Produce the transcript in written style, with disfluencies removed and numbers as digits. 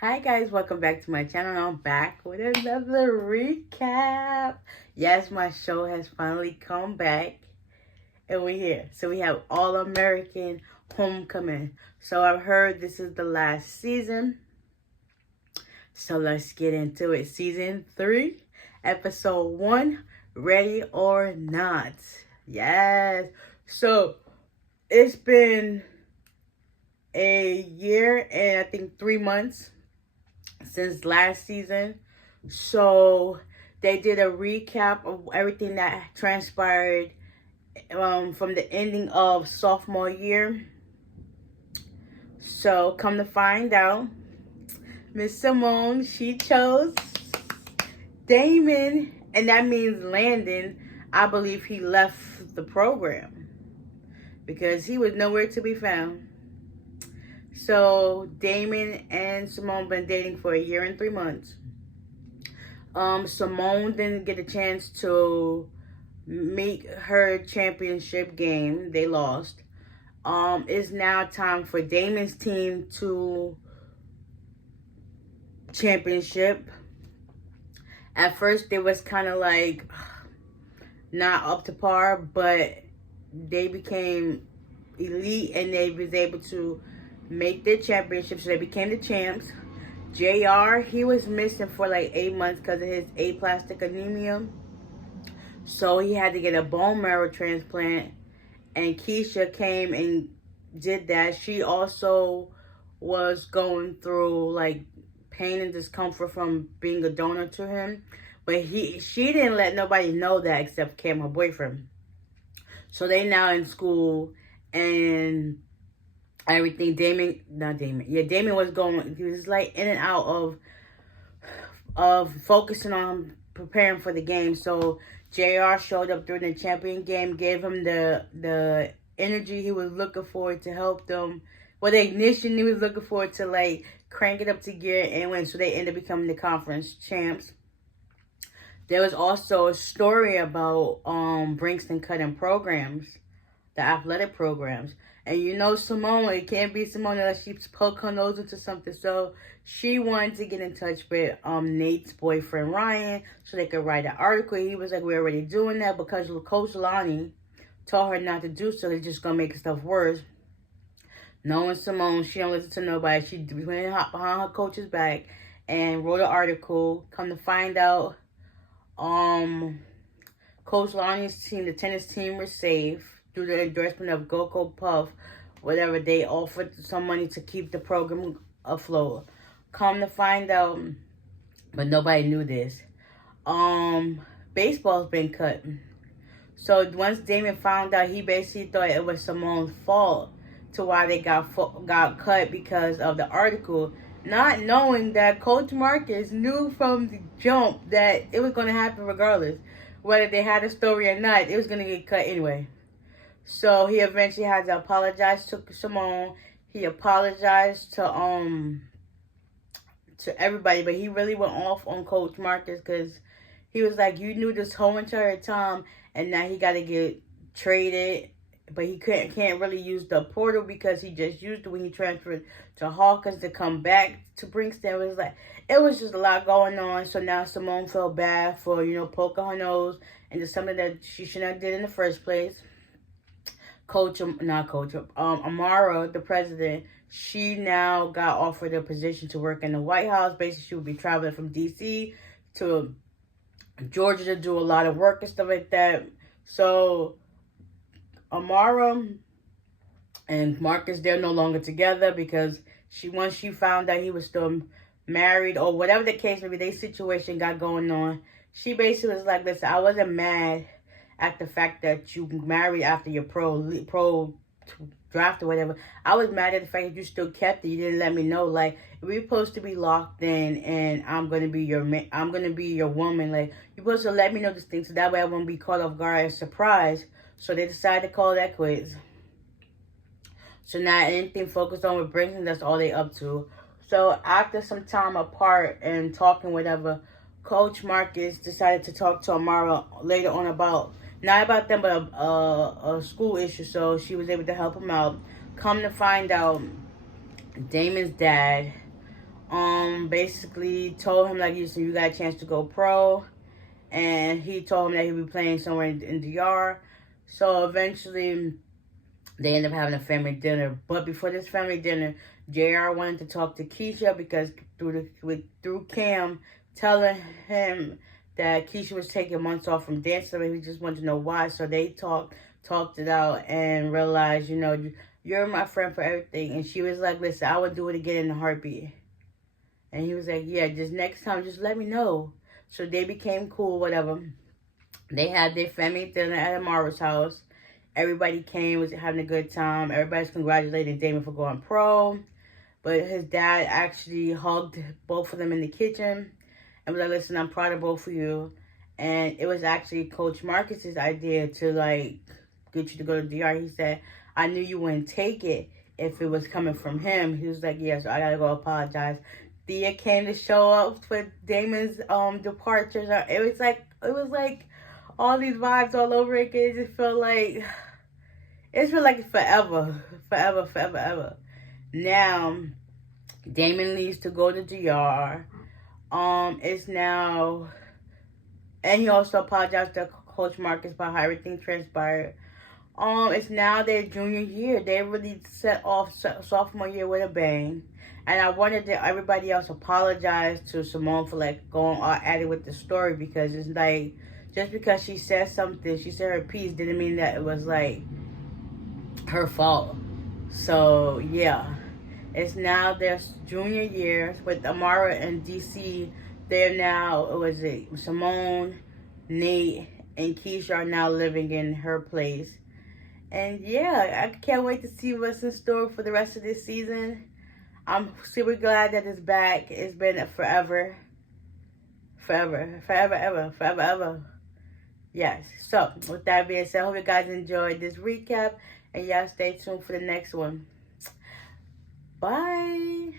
Hi guys, welcome back to my channel. I'm back with another recap. Yes, my show has finally come back and we're here. So we have All American Homecoming. So I've heard this is the last season. So let's get into it. Season 3, episode 1, Ready or Not. Yes. So it's been a year and I think 3 months since last season. So they did a recap of everything that transpired from the ending of sophomore year. So come to find out, Miss Simone, she chose Damon, and that means Landon. I believe he left the program because he was nowhere to be found. So Damon and Simone been dating for a year and 3 months. Simone didn't get a chance to make her championship game. They lost. It's now time for Damon's team to championship. At first, they was kind of like not up to par, but they became elite and they was able to make their championship, so they became the champs. JR, he was missing for like 8 months because of his aplastic anemia. So he had to get a bone marrow transplant. And Keisha came and did that. She also was going through like pain and discomfort from being a donor to him. But she didn't let nobody know that except Cam, her boyfriend. So they now in school and everything. Damon was going, he was like in and out of focusing on preparing for the game. So JR showed up during the champion game, gave him the energy he was looking for to help them. Well, the ignition he was looking for to like crank it up to gear and win. So they ended up becoming the conference champs. There was also a story about Brinkston cutting programs, the athletic programs. And you know Simone, it can't be Simone unless she poke her nose into something. So she wanted to get in touch with Nate's boyfriend Ryan so they could write an article. He was like, we're already doing that because Coach Lonnie told her not to do so. It's just gonna make stuff worse. Knowing Simone, she don't listen to nobody. She went behind her coach's back and wrote an article. Come to find out, Coach Lonnie's team, the tennis team, was safe through the endorsement of Goko Puff. Whatever, they offered some money to keep the program afloat. Come to find out, but nobody knew this. Baseball's been cut. So once Damon found out, he basically thought it was Simone's fault to why they got cut because of the article, not knowing that Coach Marcus knew from the jump that it was going to happen regardless. Whether they had a story or not, it was going to get cut anyway. So he eventually had to apologize to Simone. He apologized to everybody, but he really went off on Coach Marcus because he was like, you knew this whole entire time and now he got to get traded. But he can't really use the portal because he just used it when he transferred to Hawkins to come back to Brinkston. It was just a lot going on. So now Simone felt bad for, poking her nose into something that she shouldn't have did in the first place. Amara, the president, she now got offered a position to work in the White House. Basically, she would be traveling from D.C. to Georgia to do a lot of work and stuff like that. So Amara and Marcus, they're no longer together because once she found out he was still married or whatever the case may be, their situation got going on. She basically was like, listen, I wasn't mad at the fact that you married after your pro draft or whatever. I was mad at the fact that you still kept it. You didn't let me know. Like, we're supposed to be locked in, and I'm gonna be your woman. Like, you're supposed to let me know this thing so that way I won't be caught off guard as surprise. So they decided to call that quits. So now anything focused on with Brinkston, that's all they up to. So after some time apart and talking whatever, Coach Marcus decided to talk to Amara later on about, not about them, but a school issue. So she was able to help him out. Come to find out, Damon's dad basically told him, like, you got a chance to go pro. And he told him that he'd be playing somewhere in DR. So eventually, they ended up having a family dinner. But before this family dinner, JR wanted to talk to Keisha because through Cam telling him that Keisha was taking months off from dancing, but he just wanted to know why. So they talked it out and realized, you're my friend for everything. And she was like, listen, I would do it again in a heartbeat. And he was like, yeah, just next time, just let me know. So they became cool, whatever. They had their family dinner at Amara's house. Everybody came, was having a good time. Everybody's congratulating Damon for going pro. But his dad actually hugged both of them in the kitchen and was like, listen, I'm proud of both of you. And it was actually Coach Marcus's idea to, like, get you to go to DR. He said, I knew you wouldn't take it if it was coming from him. He was like, yeah, so I got to go apologize. Thea came to show up for Damon's departures. It was like all these vibes all over again. It just felt like forever, forever, forever, ever. Now, Damon leaves to go to DR. It's now, and he also apologized to Coach Marcus about how everything transpired. It's now their junior year. They really set off sophomore year with a bang. And I wanted that everybody else apologize to Simone for, like, going all at it with the story, because it's like, just because she said something, she said her piece, didn't mean that it was, like, her fault. So, yeah. It's now their junior year with Amara and DC. They're now, Simone, Nate, and Keisha are now living in her place. And yeah, I can't wait to see what's in store for the rest of this season. I'm super glad that it's back. It's been forever. Forever, ever. Yes. So, with that being said, I hope you guys enjoyed this recap. And y'all stay tuned for the next one. Bye.